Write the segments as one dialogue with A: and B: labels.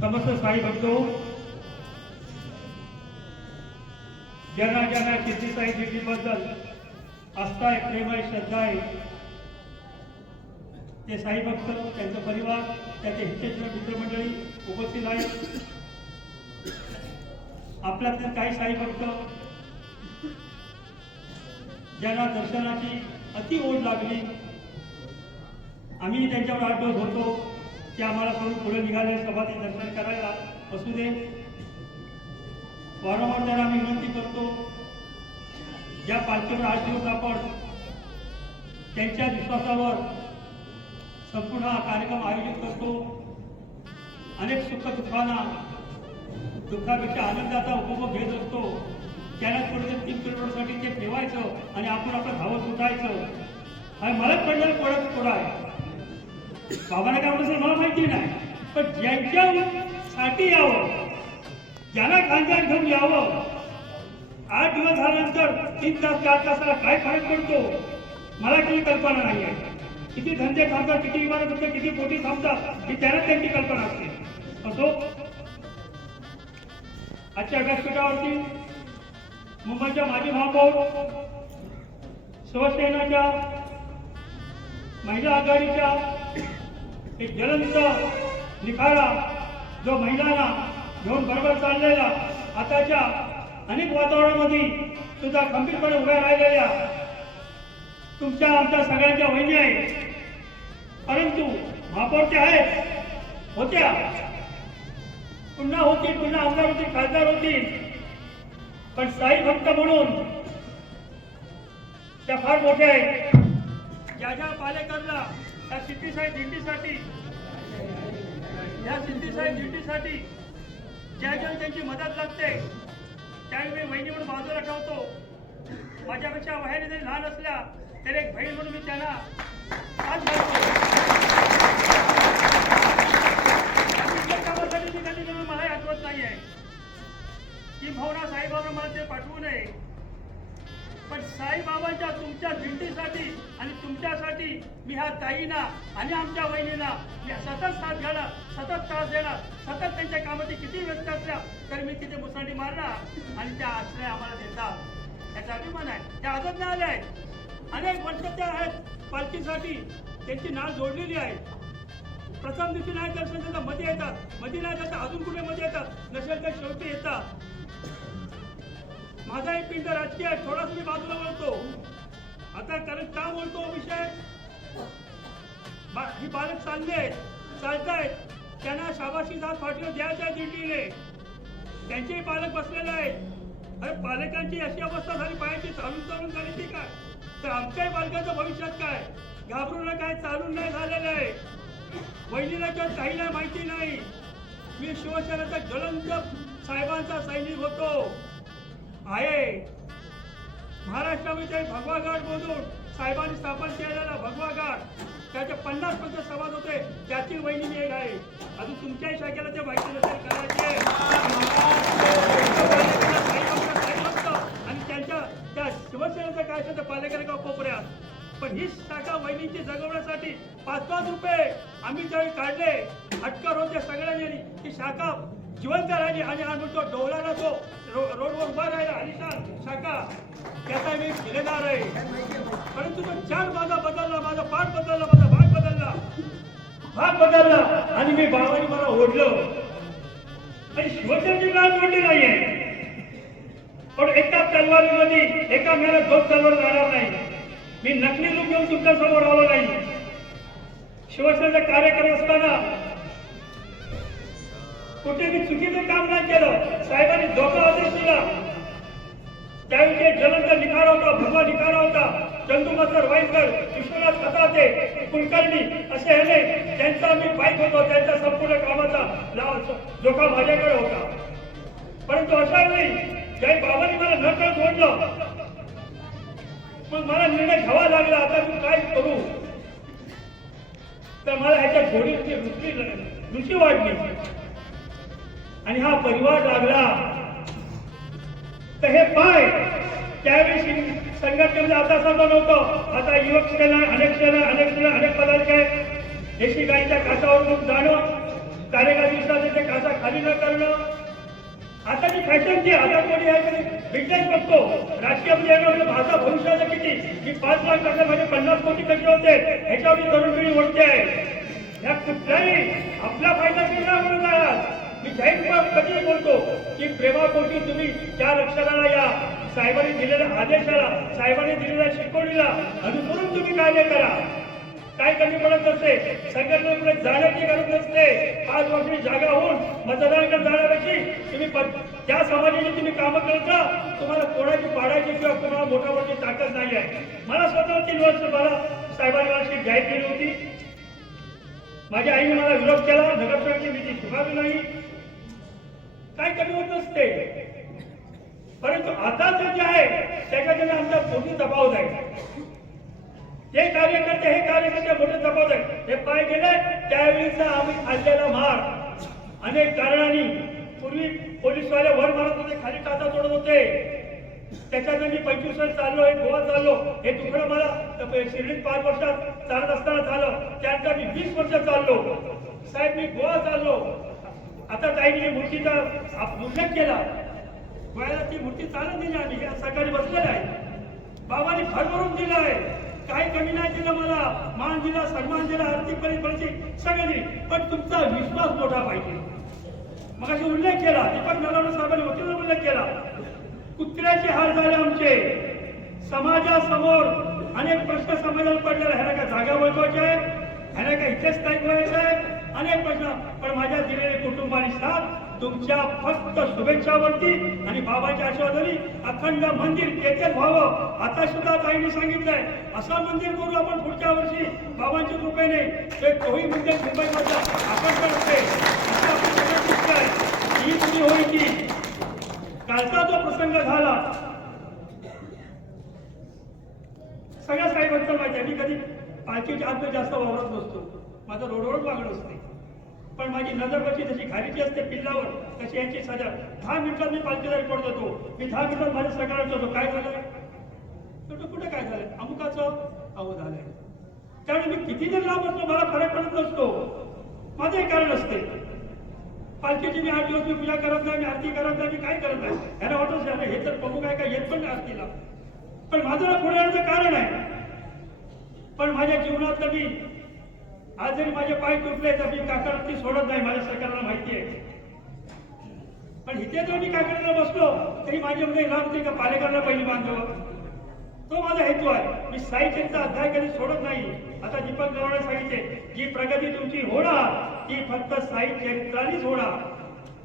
A: समस्त साई भक्तो ज्यांना ज्यांना कीर्ती साई दिंडीबद्दल आस्था आहे प्रेम आहे श्रद्धा आहे ते साई भक्त त्यांचा परिवार त्याचे हितेश्वर मित्रमंडळी उपस्थित आहेत. आपल्यातील काही साई भक्त ज्यांना दर्शनाची अति ओढ लागली आम्ही त्यांच्यावर आठ होतो की आम्हाला करून पुढे निघाले सभाती दर्शन करायला असू दे. वारंवार त्यांना आम्ही विनंती करतो ज्या पालखीवर आठ दिवस आपण त्यांच्या विश्वासावर संपूर्ण हा कार्यक्रम आयोजित करतो. अनेक सुख दुःखांना दुःखापेक्षा आनंदाचा उपभोग घेत असतो. त्याला थोडं तीन किलोमीटरसाठी ते ठेवायचं आणि आपण आपलं धावत उठायचं. आणि मला कळलं कोणाच कोणा आहे. बाबांना काय म्हणत मला माहिती नाही पण ज्यांच्यासाठी यावं ज्यांना खांद्यात घेऊन यावं आठ दिवस झाल्यानंतर तीन तास चार तासाला काय फरक पडतो मला काही कल्पना नाही आहे. किती धंदे थांबतात किती इमारत होते किती पोटी थांबतात ही त्याला त्यांची कल्पना असते. असो आजच्या व्यासपीठावरती मुंबईच्या माजी महापौर शिवसेनेच्या महिला आघाडीच्या एक ज्वलंत निखारा जो महिलांना घेऊन बरोबर चाललेला आताच्या अनेक वातावरणामध्ये सुद्धा खंबीरपणे उभ्या राहिलेल्या तुमच्या आमच्या सगळ्यांच्या वहिनी आहेत. परंतु महापौरच्या आहेत होत्या. पुन्हा होतील पुन्हा आमदार होतील खासदार होतील. पण साई भक्त म्हणून त्या फार मोठ्या आहेत. ज्या ज्या पालेकरला त्या सिद्धीसाई दिंडीसाठी या सिद्धीसाई दिंडीसाठी ज्या ज्या त्यांची मदत लागते त्यावेळी मी बहिणी म्हणून बाजूला ठेवतो. माझ्यापेक्षा बाहेर जरी लहान असल्या तरी एक बहीण म्हणून मी त्यांना हात घालतो कामासाठी मी कधी मला आठवत नाही आहे की भावना साईबाबा मला ते पाठवू नये. पण साईबाबांच्या तुमच्या दिंडीसाठी आणि तुमच्यासाठी मी ह्या ताईना आणि आमच्या वहिनींना मी सतत साथ घेणार सतत त्रास देणार सतत त्यांच्या कामाची किती व्यस्त असल्या तर मी तिथे मुसंडी मारणार आणि त्या आश्रय आम्हाला देतात. त्याचा अभिमान आहे. त्या आजच आल्या आहेत. अनेक वर्ष त्या आहेत. पालखीसाठी त्यांची नाव जोडलेली आहे. प्रथम दिवशी नाही दर्शन त्यांना मध्ये येतात. मध्ये नाही जातात अजून कुठे मध्ये येतात? नसेल तर शेवटी येतात. माझा एक पिंड राजकीय आहे थोडासा मी बाजूला बोलतो. आता कारण का बोलतो अभिषेक विषय? ही बालक चालले चालतायत त्यांना शाबाशी जात फाटलं द्यायच्या दिंडीने. त्यांचेही पालक बसलेले आहेत. अरे पालकांची अशी अवस्था झाली पाहिजे चालून चालून झाली ती काय? तर आमच्याही बालकाचं भविष्यात काय? घाबरून काय चालून नाही झालेलं आहे. वहिनीला किंवा काहीला माहिती नाही. मी शिवसेनेचा ज्वलंत साहेबांचा सैनिक होतो. आहे. महाराष्ट्रामध्ये भगवा घाट मधून साहेबांनी स्थापन केलेला भगवा घाट त्याचे पन्नास पंचायत समाज होते त्याची वहिनी एक आहे. अजून तुमच्याही शाखेला ते माहिती नसेल करायचे. आणि त्यांच्या त्या शिवसेनेचं काय असेल तर पालेकरगाव कोपऱ्यात. पण ही शाखा वहिनींची जगवण्यासाठी पाच पाच रुपये आम्ही ज्यावेळी काढले हटकर होते सगळ्यांनी ही शाखा जिवंत राहिली आणि हा तो डोलाला तो रो- रोडवर उभा राहिला अलिशान शाखा त्याचा मी ठेकेदार आहे. परंतु तो चार माझा बदलला माझा पाठ बदलला माझा भाग बदलला. भाग बदलला आणि मी बाबाने मला ओढलं. आणि शिवसेनेची लाल ओढली नाहीये. पण एका तलवारीमध्ये एका मेला दोन तलवार जाणार नाही. मी नकली रूप घेऊन तुमच्यासमोर आलो नाही. शिवसेनेचा कार्यक्रम असताना कुठे मी चुकीचं काम नाही केलं. साहेबांनी धोका आदेश दिला. त्यावेळी जलंधर निखारा होता भगवा निखारा होता. चंदुमासर वाईकर विश्वनाथ खताते कुलकर्णी असे ह्याने त्यांचा मी बाईक होतो त्यांच्या संपूर्ण कामाचा धोका माझ्याकडे होता. परंतु अशा वेळी ज्यावेळी बाबांनी मला नकळ जोडलं मग मला निर्णय घ्यावा लागला. आता मी काय करू? तर मला ह्याच्या घोडीची रुची रुची वाढली. आणि हा परिवार लागला. तर हे पाय त्यावेळी शिं- संघटनेमध्ये आता समजा नव्हतं. आता युवक सेना अनेक सेना अनेक सेना अनेक पदार्थ आहे देशी गाईच्या कासावरून जाणं कार्यकारी दिवसात ते कासा खाली न करणं. आता जी फॅशनची आता कोणी आहे बिझनेस बघतो. राजकीय म्हणजे माझा भविष्याचं म्हणजे किती? मी पाच लाख टाकले म्हणजे माझे पन्नास कोटी कसे होते. ह्याच्यावर तरुण पिढी ओढते. आहे या कुठल्याही आपला फायदा किंवा म्हणून आहात मी जाहीर कधी बोलतो की प्रेमापोटी तुम्ही चार अक्षराला या. साहेबांनी दिलेल्या आदेशाला साहेबांनी दिलेल्या शिकवणीला अनुसरून तुम्ही कार्य करा. काय कमी पडत नसते. संघटनेकडे जाण्याची गरज नसते. पाच वर्ष जागा होऊन मतदानाकडे जाण्यापेक्षा तुम्ही त्या समाजाची तुम्ही कामं करता तुम्हाला कोणाची पाडायची किंवा कोणाला मोठा मोठी ताकद नाही आहे. मला स्वतः तीन वर्ष मला साहेबांनी मला शीट जाहीर केली होती. माझ्या आईने मला विरोध केला. नगरसेवकाची मी ती स्वीकारली नाही. काय कमी होत नसते. परंतु आता जे आहे त्याच्याकडे आमचा पोटी दबाव जाईल. ते कार्यकर्ते हे कार्यकर्ते मोठे दबाव जाईल. हे पाय गेले त्यावेळीचा आम्ही खाल्लेला मार. अनेक कारणांनी पूर्वी पोलीसवाले वर मारत होते खाली टाचा तोडत होते. त्याच्यात मी पंचवीस वर्ष चाललो हे गोवा चाललो. हे तुकडं मला शिर्डीत पाच वर्षात चालत असताना झालं. त्यानंतर मी वीस वर्ष चाललो. साहेब मी गोवा चाललो. आता ताईने मूर्तीचा आप- उल्लेख केला. गोव्याला ती मूर्ती चालत दिली आम्ही. सकाळी बसलेला आहे. बाबांनी भरभरून दिलं आहे. काही कमी नाही दिलं मला. मान दिला सन्मान दिला आर्थिक परिस्थिती सगळी पण तुमचा विश्वास मोठा पाहिजे. मग अशी उल्लेख केला. दीपक नलावडे साहेबांनी वकील उल्लेख केला. कुत्र्याचे हाल झाले आमचे. समाजासमोर अनेक प्रश्न समाजाला पडलेले ह्याला काय जागा वळवायची आहे? ह्याला काय इथेच स्थायिक व्हायचं आहे? अनेक प्रश्न पण माझ्या दिलेले कुटुंबाने साथ तुमच्या फक्त शुभेच्छावरती आणि बाबाच्या आशीर्वादाने अखंड मंदिर तेथेच व्हावं आता सुद्धा ताईने सांगितलंय. असं मंदिर करू आपण पुढच्या वर्षी. बाबांच्या कृपेने ते कोही मंदिर मुंबईमधलं आपण करते ही तुझी की? कालचा जो प्रसंग झाला सगळ्या साहेबांचं माहिती आहे. मी कधी पालखीच्या आत जास्त वावरत नसतो. माझं रोडवरच वागणं असते. पण माझी नजर कशी जशी घालीची असते पिल्लावर तशी यांची सजा. दहा मिनिटात मी पालखीचा रिपोर्ट देतो मी दहा मिनिटात माझ्या सगळ्यांना होतो काय झालंय? शेवटी कुठं काय झालंय? अमुकाचं अहो झालंय. त्यामुळे मी किती जर लांब असतो मला फरक पडत नसतो. माझं एक कारण असते. पालखीची मी आठ दिवस मी पूजा करत नाही मी आरती करत नाही मी काय करत नाही? ह्याला वाटत झालं हे तर प्रमुख आहे का येत पण नाही आरतीला. पण माझं पुढे यायचं कारण आहे. पण माझ्या जीवनातलं मी आज जरी माझे पाय तुटले तर मी काकाराती सोडत नाही माझ्या सरकारला माहिती आहे. पण इथे जर मी काकाराला बसलो तरी माझ्यामध्ये लाभ होते का? पालेकरला पहिली बांधव तो माझा हेतू आहे. मी साई चरित्र अध्याय कधी सोडत नाही. आता दीपक गव्हाणे सांगितले जी प्रगती तुमची होणार ती फक्त साई चरित्रानेच होणार.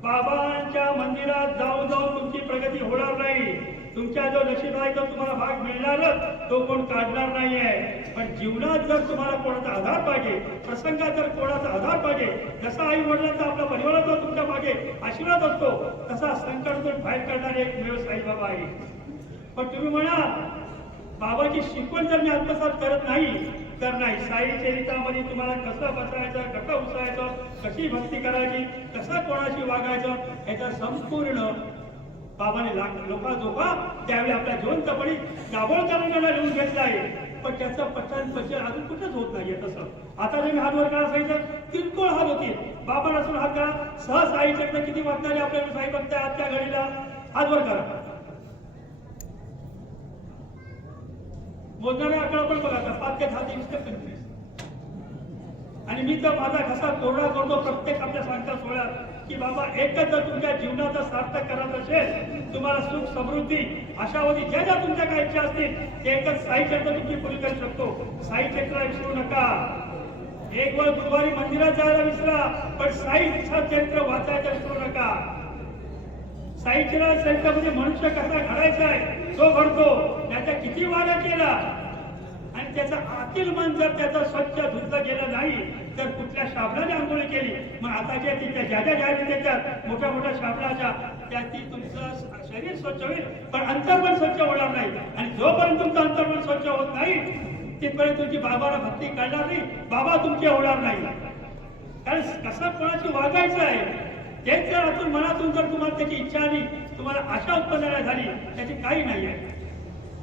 A: बाबांच्या मंदिरात जाऊन जाऊन तुमची प्रगती होणार नाही. तुमच्या जो नशीब आहे तो तुम्हाला भाग मिळणारच. तो कोण काढणार नाहीये. पण जीवनात जर तुम्हाला कोणाचा आधार पाहिजे प्रसंगात जर कोणाचा आधार पाहिजे जसा आई वडिलांचा आपला परिवाराचा तुमच्या मागे आशीर्वाद असतो तसा संकटातून बाहेर काढणारे एक मेव साईबाबा आहे पण तुम्ही म्हणा बाबाची शिकवण जर मी आत्मसात करत नाही तर नाही. साई चरित्रामध्ये तुम्हाला कसं बसायचं कसं उसायचं कशी भक्ती करायची कसं कोणाशी वागायचं याचा संपूर्ण बाबाने लोकांजोगा त्यावेळी आपल्या जिवंतपणी दाभोळकरांना लिहून घेतलं आहे. पण त्याचं पठण पचन अजून कुठंच होत नाहीये तसं. आता जर मी हात वर करा सांगितलं किरकोळ हात होतील बाबा नसून हात करा. सहज साई किती वाटणारे आपल्याला साई भक्त आजच्या घडीला? हात वर करा. मोजणारा आकडा पण बघा आता पाच ते दहा ते वीस ते पंचवीस आणि मी तर माझा घसा कोरडा करतो प्रत्येक आपल्या सांगता सोहळ्यात. की बाबा एकच जर तुमच्या जीवनाचा सार्थक करायचं असेल तुम्हाला सुख समृद्धी आशावधी ज्या ज्या तुमच्या काही इच्छा असतील ते एकच साई चरित्र तुमची पूर्ण करू शकतो. साई चरित्र विसरू नका. एक वेळ गुरुवारी मंदिरात जायला विसरा पण साई चरित्र वाचायचं विसरू नका. साईच्या चरित्रामध्ये मनुष्य कसा घडायचा आहे तो घडतो. त्याच्या किती वादा केला आणि त्याचं आतील मन जर त्याचं स्वच्छ धुतलं गेलं नाही तर कुठल्या शाबणाने आंघोळी केली? मग आताच्या तिच्या ज्या ज्या ज्या देतात मोठ्या मोठ्या शाबणाच्या त्या ती तुमचं शरीर स्वच्छ होईल. पण अंतर्मन स्वच्छ होणार नाही. आणि जोपर्यंत तुमचं अंतर्मन स्वच्छ होत नाही तिथपर्यंत तुमची बाबाला भक्ती करणार नाही. बाबा तुमची होणार नाही. कारण कसं कोणाशी वागायचं आहे तेच जर आतून मनातून जर तुम्हाला त्याची इच्छा आणि तुम्हाला आशा उत्पन्न झाली त्याची काही नाही आहे.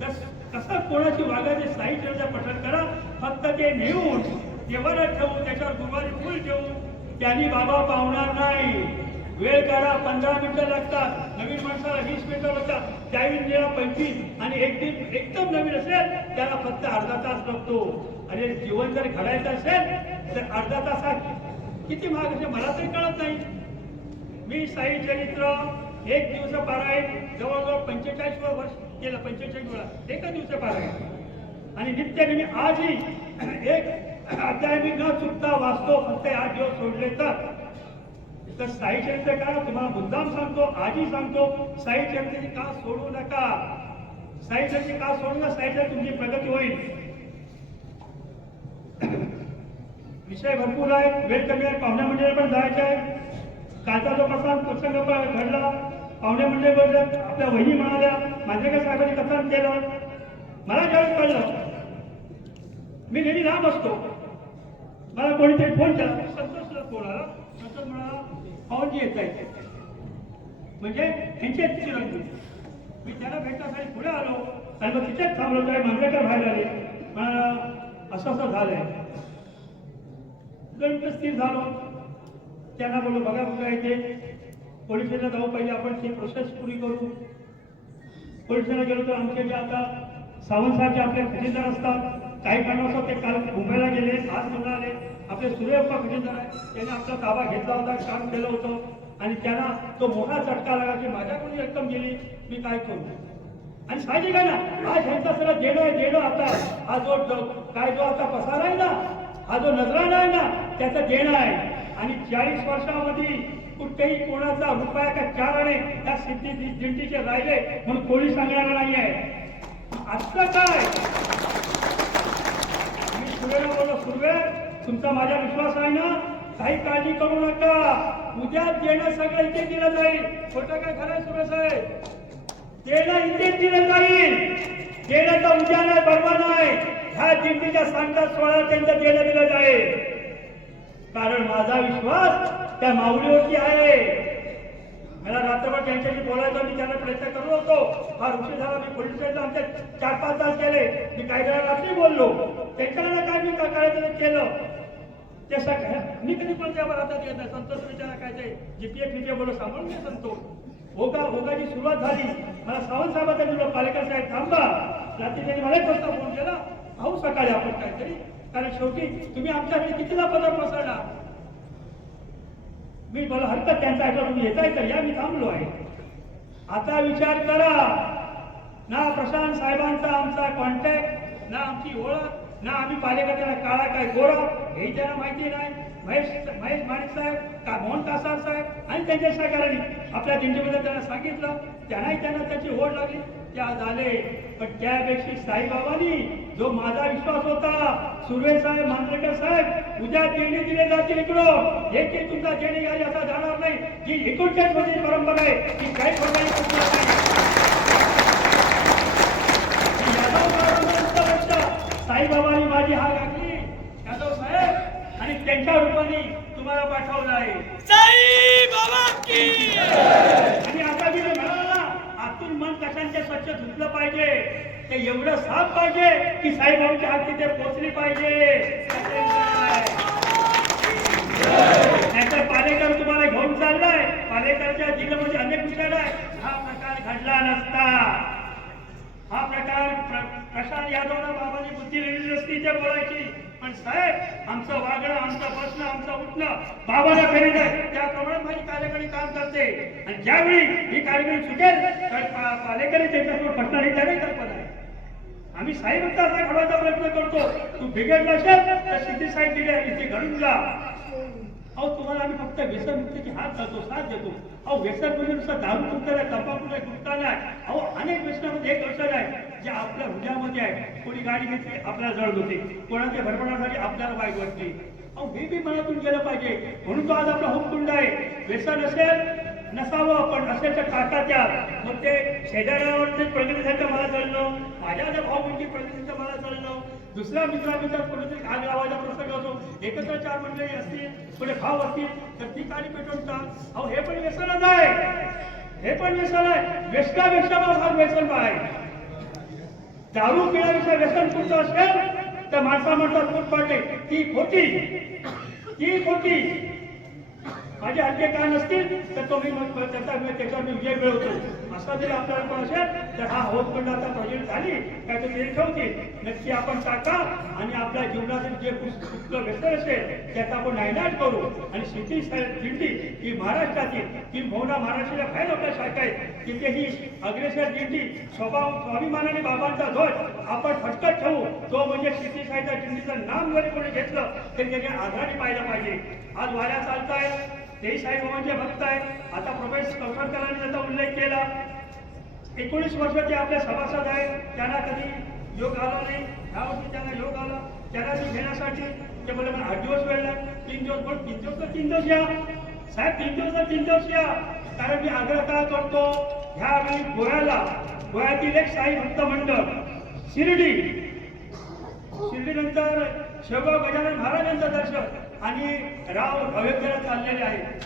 A: तर कसं कोणाची वागायचे साहित्याचं पठण करा फक्त ते नेऊन देवाला ठेवून त्याच्यावर गुरुवारी फुल ठेवून त्यांनी बाबा पावणार नाही. वेळ करा पंधरा मिनिटं लागतात. नवीन माणसाला वीस मिनिटं लागतात. त्याही ज्याला पंचवीस आणि एक दिन एकदम नवीन असेल त्याला फक्त अर्धा तास लागतो. आणि जीवन जर घडायचं असेल तर अर्धा तासात किती महाग असेल मला तरी कळत नाही. मी साई चरित्र एक दिवस पारायण जवळजवळ पंचेचाळीस वर्ष केलं पंचेचाळीस वेळा. एका दिवस पारायण आणि नित्याने मी आजही एक अध्याय मी न चुकता वाचतो फक्त आठ दिवस सोडले तर. तर साई चरित्र का तुम्हाला मुद्दाम सांगतो आजही सांगतो साई चरित्र का सोडू नका. साई चरित्र का सोडू नका साई चरित्र तुमची प्रगती होईल. विषय भरपूर आहे वेळ कमी आहे पाहुण्या मंडळी पण जायचे आहे कालचा जो प्रसंग प्रसंग घडला. पाहुणे म्हणले बोलले आपल्या वहिनी म्हणाल्या मांजरेकर साहेबांनी कथन केलं. मला ज्यावेळेस कळलं मी नेहमी लांब असतो. मला कोणीतरी फोन केला. संतोष फोन आला संतोष म्हणाला पाहुणजी येत आहे म्हणजे ह्यांचे चिरंजीव. मी त्याला भेटण्यासाठी पुढे आलो. आणि मग तिथेच थांबलो. काय मांजरेकर बाहेर आले. म्हणाला असं असं झालंय. गणित स्थिर झालो. त्यांना बोललो बघा बघा येते पोलीस जाऊ पहिले आपण ते प्रोसेस पुरी करू. पोलीस गेलो तर आमचे जे आता सावंत साहेब जे आपले खजिनदार असतात काही कारणास्तव ते काल मुंबईला गेले आज मुंबईला आले आपले सूर्यप्पा खजिनदार आहे त्याने आपला ताबा घेतला होता काम केलं होतं. आणि त्यांना तो मोठा चटका लागला की माझ्याकडून रक्कम गेली मी काय करू? आणि साहजिक आहे ना आज ह्यांचा सगळं देणं आहे देणं आता. हा जो जो- काय जो आता पसारा आहे ना हा जो नजराणा आहे ना त्याचं देणं आहे. आणि चाळीस वर्षामध्ये कुठेही कोणाचा रुपया का चार आणे त्या सिद्धी दिंडीचे राहिले म्हणून कोणी सांगणार नाही आहे. आजचं काय? मी सुरेला बोललो सुरवे तुमचा माझा विश्वास आहे ना? काही काळजी करू नका. उद्या देणं सगळं इथे दिलं जाईल. छोटं काय खरं आहे सुरेश साहेब? देणं इथेच दिलं जाईल. देणं तर उद्या नाही परवा नाही. ह्या दिंडीच्या सांगता सोळा त्यांचं देणं दिलं जाईल. कारण माझा विश्वास त्या माऊलीवरती आहे. मला रात्रभर त्यांच्याशी बोलायचं मी त्यांना प्रयत्न करत होतो. हा ऋषी झाला मी पोलीस स्टेशनला आमच्या चार पाच तास गेले. मी काय जरा रात्री बोललो. त्यांच्याकडे काय मी काय करायचं केलं? ते सगळं मी कधी पण त्यावर आता येत नाही. संतोष विचारा काय ते जीपीएफ बीपीएफ बोलू सांभाळून घे संतोष. होगा होगाची सुरुवात झाली. मला सावंत साहेबांचा दिलं पालिका साहेब थांबा. रात्री त्यांनी मला एक फोन केला. भाऊ सकाळी आपण काहीतरी कारण शेवटी तुम्ही आमच्याकडे कितीला पदर पसरला? मी बोला हरकत त्यांचा ऐकला तुम्ही येतायचं तर या मी थांबलो आहे. आता विचार करा. ना प्रशांत साहेबांचा आमचा कॉन्टॅक्ट ना आमची ओळख ना आम्ही पालेकर्त्याला काळा काय गोरा हे त्यांना माहिती नाही महेश महेश माणिक साहेब का मोहन कासार साहेब आणि त्यांच्या सहकार्याने आपल्या दिंडीबद्दल त्यांना सांगितलं. त्यांनाही त्यांना त्याची ओढ लागली. त्या झाले. पण त्यापेक्षा साईबाबांनी जो माझा विश्वास होता सुर्वे साहेब मांजरेकर साहेब उद्या देणे दिले जातील इकडं. एक एक तुमचा देणे गाडी असा जाणार नाही. जी एकोणचाळीसमध्ये परंपरा आहे ती काही लक्ष साईबाबांनी माझी हार घातली. यादव साहेब आणि त्यांच्या रूपाने तुम्हाला पाठवलं आहे.
B: साई बाबा की
A: आणि आता मी जे मन कशांच्या स्वच्छ धुतलं पाहिजे? ते एवढं साफ पाहिजे की साईबाबांच्या हात तिथे पोचली पाहिजे. नाहीतर पालेकर तुम्हाला घेऊन चाललाय. पालेकरच्या जिल्ह्यामध्ये अनेक विचार आहे. हा प्रकार घडला नसता. हा प्रकार प्रशांत यादवला बाबांनी बुद्धी लिहिली नसती ते बोलायची. पण साहेब आमचं वागणं आमचं बसणं आमचं उठणं बाबाला फेरीत आहे त्याप्रमाणे माझी कार्यकारी काम करते. आणि ज्यावेळी ही कार्यकर्ती सुटेल तर पालेकरी त्याच्यासमोर पटणार ही त्याने कल्पना आहे. आम्ही साईबाबा असा घडवायचा प्रयत्न करतो. तू बिघडला असेल तर सिद्धी साहेब दिले इथे घडून जा. अहो तुम्हाला आम्ही फक्त व्यसनमुक्तीची हात घालतो साथ देतो. अहो व्यसन म्हणजे नुसतं दारू मुक्त नाही तंबाखू नाही गुटखा नाही अहो अनेक व्यसनामध्ये एक अडचण आहे जे आपल्या हृदयामध्ये आहे. कोणी गाडी घेतली आपल्याला जळत होते. कोणाच्या भरभरासाठी आपल्याला वाईट वाटते. अहो हे बी मनातून गेलं पाहिजे. म्हणून तो आज आपला होमकुंड आहे. व्यसन असेल नसावं पण असेल तर त्या. मग ते शेजाऱ्यावरचे प्रगतीसाठी मला चालणं. माझ्या भाऊ म्हणजे प्रगतीचं मला चालणं. दुसऱ्या मित्रा मित्र कोणीतरी आग लावायचा प्रसंग एकत्र चार मंडळी असतील पुढे भाव असतील तर ती गाडी पेटवून टाक. अहो हे पण व्यसनच आहे. हे पण व्यसन आहे. व्यसनापेक्षा मला फार व्यसन आहे दारू पिण्याविषयी व्यसन कुठचं असेल तर माणसा माणसा फूट पाडले. ती खोटी. ती खोटी. माझे हलके काय नसतील तर तो मी त्याचा मी त्याच्यावर मी विजय मिळवतो. असा जरी आपल्याला पण असेल तर हा होतखंड आता प्रोजेक्ट झाली. काय तुम्ही ठेवतील नक्की आपण टाका आणि आपल्या जीवनातील जे पुस्तक व्यसन असेल त्याचा आपण नायनाट करू. आणि शेती दिंडी ही महाराष्ट्रातील ही भवना महाराष्ट्राच्या बाहेर आपल्या आहे. आहेत तिथे ही अग्रेसर दिंडी स्वभाव स्वाभिमानाने बाबांचा ध्वज आपण फटकत ठेवू. तो म्हणजे शेती साहित्य दिंडीचं नाम जरी कोणी घेतलं तरी त्याने आधारी पाहिलं पाहिजे. आज वाऱ्या चालताय ते साईबाबांचे भक्त आहेत आता प्रोफेसर कौशलकरांनी त्याचा उल्लेख केला. एकोणीस वर्षाचे आपले सभासद आहेत. त्यांना कधी योग आला नाही. ह्या त्यांना योग आला. त्यांना ते घेण्यासाठी ते बोलले मला आठ दिवस वेळ लागला. तीन दिवस पण तीन दिवस तर तीन दिवस या. साहेब तीन दिवस तर तीन दिवस या. कारण मी आग्रह का करतो? ह्यावेळी गोव्याला गोव्यातील एक साई भक्त मंडळ शिर्डी. शिर्डीनंतर शेवगाव गजानन महाराजांचं दर्शन. आणि राव अयोध्येला चाललेले आहेत.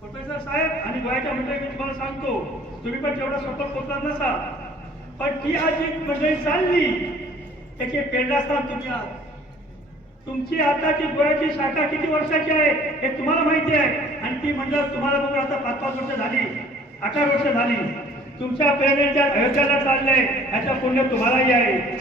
A: प्रोफेसर साहेब आणि गोव्याच्या मंडळी मी तुम्हाला सांगतो तुम्ही पण तेवढा स्वतः पोचला नसा पण ती आज जी मंडळी चालली त्याचे पेंडास्थान तुम्ही आहात. तुमची आताची गोव्याची शाखा किती वर्षाची आहे हे तुम्हाला माहिती आहे. आणि ती मंडळ तुम्हाला बघून आता पाच पाच वर्ष झाली अठरा वर्ष झाली. तुमच्या प्रेरणेच्या अयोध्याला चाललंय ह्याचा पुण्य तुम्हालाही आहे.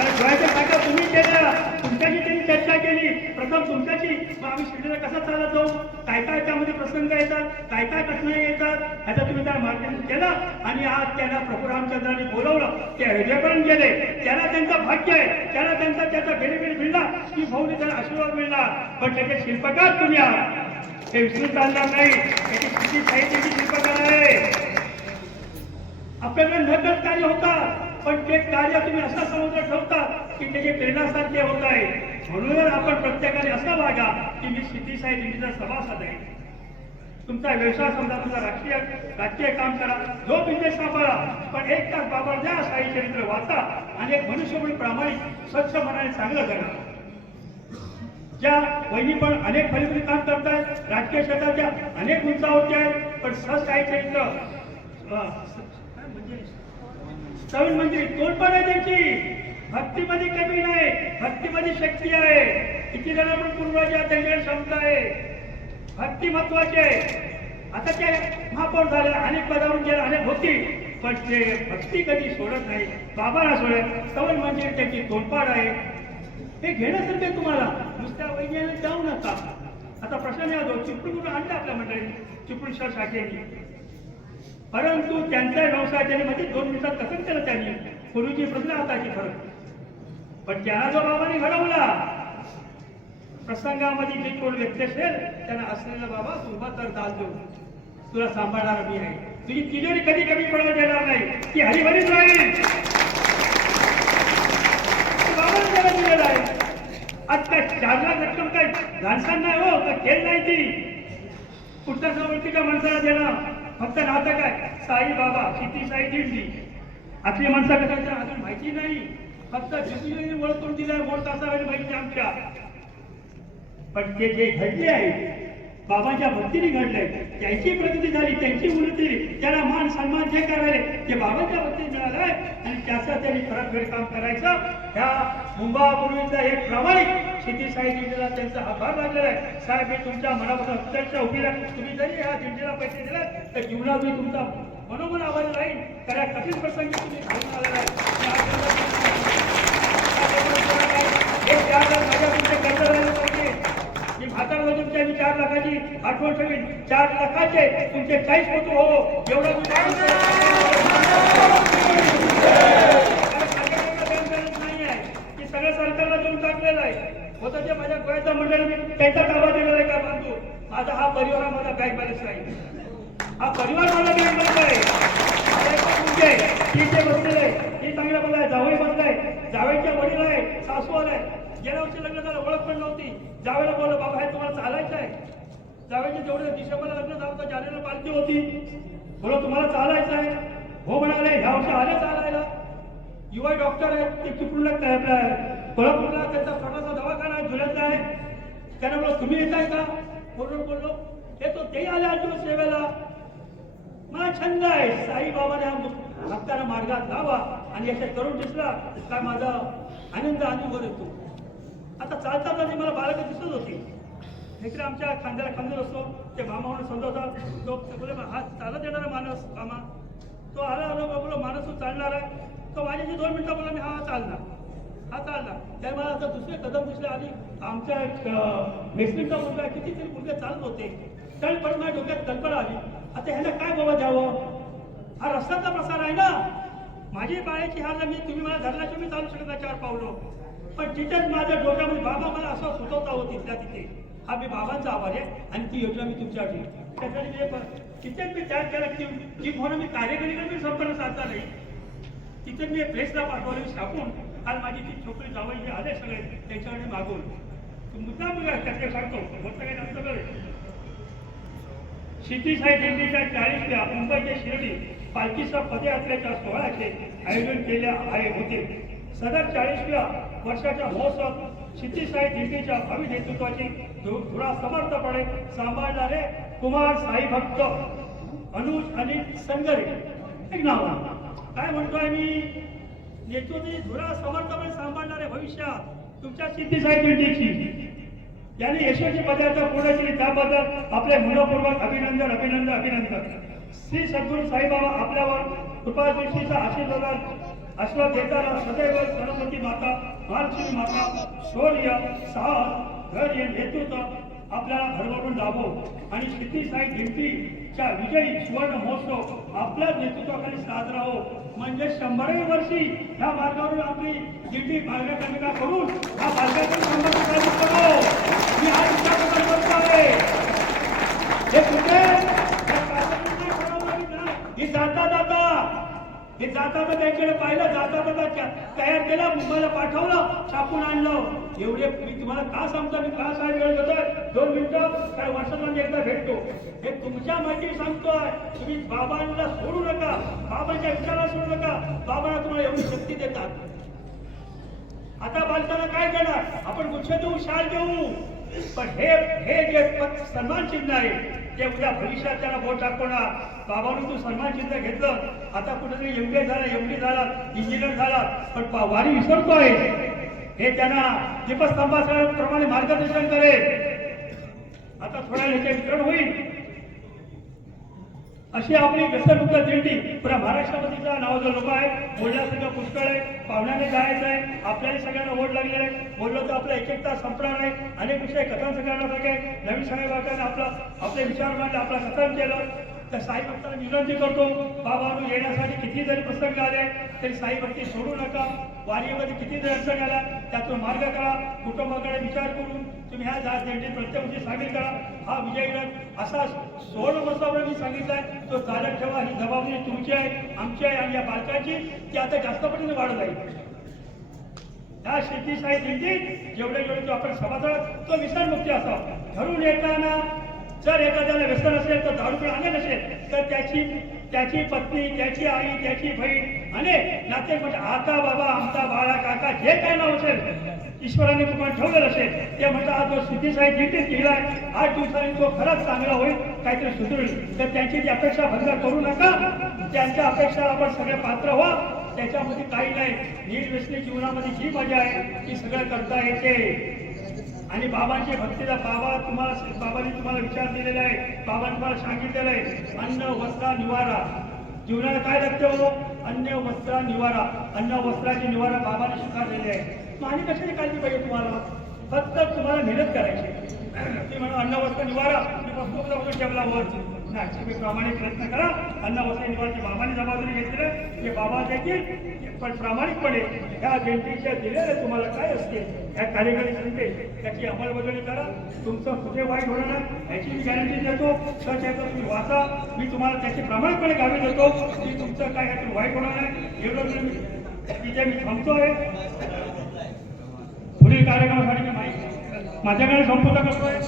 A: डोळ्याच्या टाका तुम्ही केल्या तुमच्याशी त्यांनी चर्चा केली. प्रथम तुमच्याशी मग आम्ही शिर्डीला कसा चालत जाऊ? काय काय त्यामध्ये प्रसंग येतात? काय काय कठीणाई येतात? ह्याचा तुम्ही त्या मार्गदर्शन केलं आणि आज त्यांना प्रभू रामचंद्रांनी बोलवलं. ते हृदयपर्यंत गेले. त्याला त्यांचं भाग्य आहे. त्याला त्यांचा त्याचा बेनिफिट मिळला की भाऊने त्याला आशीर्वाद मिळला पण त्याचे शिल्पकार तुम्ही आहात? हे विसरून चालणार नाही. त्याची किती साहित्याची शिल्पकार आहे. आपल्याकडे नकळत कार्य होतात. पण ते कार्य तुम्ही असा समुद्र ठेवता की त्याचे प्रेरणासारखे होत आहे. म्हणूनच आपण प्रत्येकाने असं वागा की मी स्थिती साहेब सभासद आहे. तुमचा व्यवसाय समजा तुमचा राष्ट्रीय राजकीय काम करा जो बिझनेस सांभाळा पण एक तास बाबा द्या साई चरित्र वाचा आणि एक मनुष्यबळ प्रामाणिक स्वच्छ मनाने चांगलं करा. ज्या वहिनी पण अनेक फलित काम करतायत राजकीय क्षेत्राच्या अनेक उंचावरती आहेत पण सहसाई चरित्र सवन म्हणजे तोडपण आहे त्यांची. भक्तीमध्ये कमी नाही भक्तीमध्ये शक्ती आहे. किती जण पण पूर्वजा त्यांच्याकडे क्षमता आहे. भक्ती महत्वाची आहे. आता ते महापौर झाले अनेक पदावरून गेले अनेक होती. पण ते भक्ती कधी सोडत नाही बाबाला सोडत सवन म्हणजे त्याची तोडपाड आहे. हे घेण्यासारखे तुम्हाला. नुसत्या वैज्ञानिक जाऊ नका. आता प्रश्न यादव चिपळूण आणलं आपल्या मंडळी चिपळूण शाखेने. परंतु त्यांचा व्यवसाय त्यांनी म्हणजे दोन दिवसात कसं केलं त्यांनी. पूर्वीची प्रश्न आताची फरक. पण त्यांना जो बाबाने घडवला प्रसंगामध्ये जे कोण व्यक्ती असेल त्यांना असलेला बाबा तू तर दाल देऊ तुला सांभाळणार मी आहे. तुझी तिजोरी कधी कमी पडू देणार नाही. ती हरिभरीच राहील. ते आहे आज काय चार लाख रक्कम काय? घाणसान नाही हो का खेळ नाही ती. कुठल्या का माणसाला देणार. फक्त नातं काय? साई बाबा किती साई दिंडी. आपली माणसं कसं तर अजून माहिती नाही. फक्त जिजुजीने ओळख करून दिलाय मोठ तासावेळी माहिती आमच्या. पण ते जे घडले आहे बाबांच्या भक्तीने घडले त्यांची प्रगती झाली त्यांची उन्नती त्याला मान सन्मान जे करायले ते बाबांच्या भक्तीने मिळालंय. आणि त्याचं त्यांनी परतफेड काम करायचं. ह्या मुंबापूर्वीचा एक प्रामाणिक शेती साई दिंडीला त्यांचा आभार लागलेला आहे. साहेब मी तुमच्या मनापासून अत्यंत उभी राहील तुम्ही जरी ह्या दिंडीला पैसे दिला तर जीवनात मी तुमचा मनोमन आवाज राहील कारण कठीण प्रसंगी तुम्ही घेऊन आलेला आहे हे चार लाख माझ्या तुमचे कर्ज राहिले पाहिजे मी म्हातारा मी चार लाखाची आठवण ठेवीन चार लाखाचे तुमचे चाळीस कोटी हो एवढं मी माणूस नाही आहे की सगळं सरकारला देऊन टाकलेलं आहे होतं ते माझ्या गोव्याच्या मंडळी त्यांचा ताबा दिलेला आहे का बांधू माझा हा परिवार हा माझा बँक बॅलन्स आहे हा परिवार माझा बँक बॅलन्स आहे माझा एक मुलगी आहे ती इथे बसलेलं आहे ती चांगलं बोललाय जावई बसलाय जावईच्या वडील आहे सासू आलाय गेल्या वर्षी लग्न झालं ओळख पण नव्हती जावेला बोललं बाबा हे तुम्हाला चालायचं आहे जावेचे जेवढे डिसेंबर लग्न झालं होतं जानेवारी पालखी होती. बरोबर तुम्हाला चालायचं आहे? हो म्हणाले ह्या वर्षी आले चालायला. युवा डॉक्टर आहेत ते चिपळूणला काय आपल्या कोल्हापूरला त्यांचा स्वतःचा दवाखाना आहे जुलतला आहे. त्यांना बोललो तुम्ही येताय का? बोलून बोललो. येतो तेही आले आठ सेवेला. मला छंद आहे साईबाबाने हा भक्ताला मार्गात लावा. आणि याच्या तरुण दिसला काय माझा आनंद अनुभव येतो आता चालता चालता मला बालक दिसत होती. इकडे आमच्या खांद्याला खांदून असतो ते मामा म्हणून समजवतात. तो बोले हा चालत येणारा माणूस मामा तो आला आलो बोला माणूस तू चालणार आहे. तो माझ्याशी दोन मिनटं बोला मी हा चालणार. हा चालला त्या मला आता दुसरे कदम दिसले आणि आमच्या मेसलिंगचा मुलगा कितीतरी मुलगे चालत होते. तर परत माझ्या डोक्यात कल्पना आली. आता ह्याला काय बाबा द्यावं? हा रस्त्याचा प्रसार आहे ना. माझी बाळ्याची हाल मी तुम्ही मला धरल्याशिवाय मी चालू शकत नाही चार पावलं. पण तिथेच माझ्या डोक्यामध्ये बाबा मला असं सुचवता हो तिथल्या तिथे. हा मी बाबांचा आभार आहे. आणि ती योजना मी तुमच्यासाठी त्यासाठी मी तिथेच मी त्याग केला की म्हणून मी कार्यकर्त्याकडे संपर्क साधला नाही. तिथे मी प्रेसला पाठवले छापून काल माझी ती छोकरी जावई जे आले सगळे त्यांच्याकडे मागून. मुद्दा बघा त्याचे सांगतो मोठं काही नंतर बरं. शितीसाई चाळीसव्या मुंबईच्या शिर्डी पालखीचा पदयात्रेच्या सोहळ्याचे आयोजन केले आहे होते. सदर चाळीसव्या वर्षाच्या महोत्सव शितीसाई दिंडीच्या भावी नेतृत्वाची धुरा समर्थपणे सांभाळणारे कुमार साई भक्त अनुज अनिल संगरे. एक नाव काय म्हणतोय मी? नेतृत्व धुरा समर्थपणे सांभाळणारे भविष्यात तुमच्या सिद्धिसाई दिंडीची यांनी यशस्वी पदार्थ पूर्ण केली. त्याबद्दल आपले मनपूर्वक अभिनंदन अभिनंदन अभिनंदन. श्री सद्गुरू साईबाबा आपल्यावर कृपादृष्टीचा आशीर्वाद अश्व घेताना सदैव सरस्वती माता महालक्ष्मी माता शौर्य साहस धैर्य नेतृत्व आपल्याला भरभरून लाभो आणि सिद्धी साई दिंडीच्या विजयी सुवर्ण महोत्सव आपल्याच नेतृत्वाखाली साजरा हो. म्हणजे शंभरही वर्षी ह्या मार्गावरून आपली दिंडी मार्गक्रमिका करून हा मार्गाचा संबंध करू मी हा विचार करतो आहे. हे कुठे हे जाता जाता त्यांच्याकडे पाहिलं जाता जाता तयार केला मुंबईला पाठवलं छापून आणलं. एवढे मी तुम्हाला का सांगतो मी का साहेब वेळ घेतोय दोन मिनिटं काय वर्षातून एकदा भेटतो. हे तुमच्या माहिती सांगतोय. तुम्ही बाबांना सोडू नका. बाबांच्या विचाराला सोडू नका. बाबांना तुम्हाला एवढी शक्ती देतात. आता बालकाला काय करणार आपण गुच्छ देऊ शाल देऊ. पण हे हे जे सन्मान चिन्ह आहे ते उद्या भविष्यात त्याला बोट दाखवणार बाबांनी तू सन्मान चिन्ह घेतलं आता कुठेतरी एमबीए झाला एमडी झाला इंजिनियर झाला पण पा- वारी आहे. हे त्यांना दीपस्तंभाप्रमाणे मार्गदर्शन करेल. आता थोड्या ह्याचे वितरण होईल. अशी आपली व्यसनमुक्त दिंडी पुऱ्या महाराष्ट्रामध्येचा नावाचा लोक आहे बोलण्यासारखं पुष्कळ आहे पाहुण्याने जायचं आहे आपल्याला सगळ्यांना ओढ लागली आहे. बोललो तर आपला एक एक तास संपणार आहे अनेक विषय कथन करण्यासारखे नवीन साहेबांनी आपलं आपले विचार मांडले आपलं कथन केलं. तर साई भक्ताला विनंती करतो बाबांनो येण्यासाठी किती जरी प्रसंग आले तरी साई भक्ती सोडू नका. वारीमध्ये किती जरी अडचण आला त्यातून मार्ग करा कुटुंबाकडे विचार करून तुम्ही ह्या जात देण्याची प्रत्येक सामील करा हा विजय रथ असा सोड मसावर मी सांगितलाय तो चालत ठेवा ही जबाबदारी तुमची आहे आमची आहे आणि या बालकाची. ती आता जास्त पटीने वाढत आहे शेती साई दिंडीत जेवढे जेवढे तो आपण सभासद तो विसरमुक्ती असावा. घरून येताना जर एखाद्याला व्यसन असेल तर दारू पिऊन आणत असेल तर त्याची त्याची पत्नी त्याची आई त्याची बहीण अनेक नाते म्हणजे आता बाबा आमचा बाळा काका जे काय नाव असेल ईश्वराने तुम्हाला ठेवलेलं असेल ते म्हणतात आज जो साहेब दिंडीत गेलाय आठ दिवसांनी तो खरंच चांगला होईल काहीतरी सुधरेल. तर त्यांची जी अपेक्षा भंग करू नका. त्यांच्या अपेक्षा आपण सगळे पात्र व्हा. त्याच्यामध्ये काही नाही. निर्व्यसनी जीवनामध्ये जी मजा आहे ती सगळं करता येते. आणि बाबांचे भक्तीला बाबा तुम्हाला बाबांनी तुम्हाला विचार दिलेला आहे. बाबांनी तुम्हाला सांगितलेलं आहे. अन्न वस्त्र निवारा. जीवनाला काय लागतं हो? अन्न वस्त्र निवारा. अन्न वस्त्राची निवारा बाबाने स्वीकारलेली आहे. मग आणि कशाची काळजी पाहिजे तुम्हाला? फक्त तुम्हाला मेहनत करायची ते म्हणून अन्न वस्त्र निवारा. मी बसतो ठेवला वर नाही. तुम्ही प्रामाणिक प्रयत्न करा. अण्णा वस्त्र निवाराची जबाबदारी घेतली ते बाबा देतील पण प्रामाणिकपणे ह्या दिंडीच्या दिलेल्या तुम्हाला काय असते ह्या कार्यकारी सांगते त्याची अंमलबजावणी करा. तुमचं कुठे वाईट होणार नाही. याची मी गॅरंटी देतो. तर त्याचं तुम्ही वाचा. मी तुम्हाला त्याची प्रामाणिकपणे गावी देतो. की तुमचं काय यातून वाईट होणार नाही. एवढं मी तिथे मी थांबतोय पुढील कार्यक्रमासाठी मी माहिती माझ्याकडे संपूर्ण करतोय